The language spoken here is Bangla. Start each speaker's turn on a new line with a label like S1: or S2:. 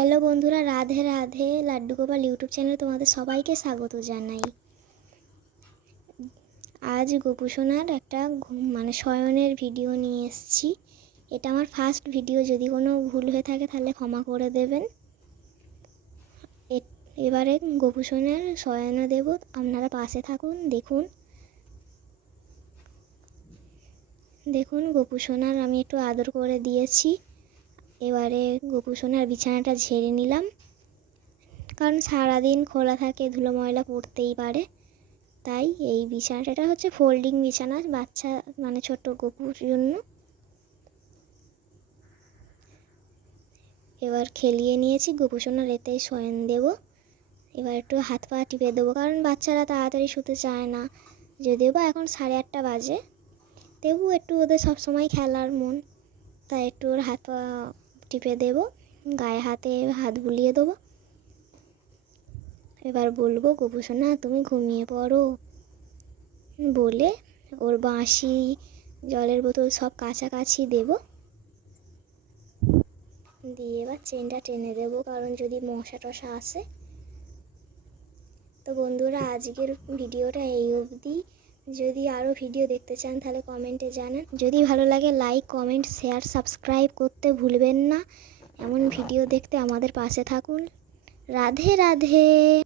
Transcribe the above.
S1: হ্যালো বন্ধুরা, রাধে রাধে লাড্ডু গোপাল ইউটিউব চ্যানেলে তোমাদের সবাইকে স্বাগত জানাই। আজ গোপুসোনার একটা মানে শয়নের ভিডিও নিয়ে এসেছি। এটা আমার ফার্স্ট ভিডিও যদি কোনো ভুল হয়ে থাকে তাহলে ক্ষমা করে দেবেন। এবারে গোপুসোনার শয়নে দেব, আপনারা পাশে থাকুন, দেখুন। দেখুন গোপুসোনার আমি একটু আদর করে দিয়েছি। এবারে গোপুসোনার বিছানাটা ঝেড়ে নিলাম। কারণ সারাদিন খোলা থাকে, ধুলো ময়লা পড়তেই পারে। তাই এই বিছানাটা হচ্ছে ফোল্ডিং বিছানা, বাচ্চা মানে ছোট গপুর জন্য। এবার খেলিয়ে নিয়েছি গোপুসোনার এতে শয়ন দেব। এবার একটু হাত পা টিপে দেবো, কারণ বাচ্চারা তাড়াতাড়ি শুতে চায় না। যদিও বা এখন সাড়ে আটটা বাজে তবু একটু ওদের সবসময় খেলার মন, তাই একটু ওর হাত পা টিপে দেব, গায়ে হাতে হাত বুলিয়ে দেবো। এবার বলব গোপুসোনা তুমি ঘুমিয়ে পড়ো। বলে ওর বাঁশি, জলের বোতল সব কাছাকাছি দেব। দিয়ে এবার চেনটা টেনে দেব, কারণ যদি মশা টশা আসে। তো বন্ধুরা, আজকের ভিডিওটা এই অবধি। যদি আরও ভিডিও দেখতে চান, তাহলে কমেন্টে জানান। যদি ভালো লাগে লাইক কমেন্ট শেয়ার সাবস্ক্রাইব করতে ভুলবেন না। এমন ভিডিও দেখতে আমাদের পাশে থাকুন। রাধে রাধে।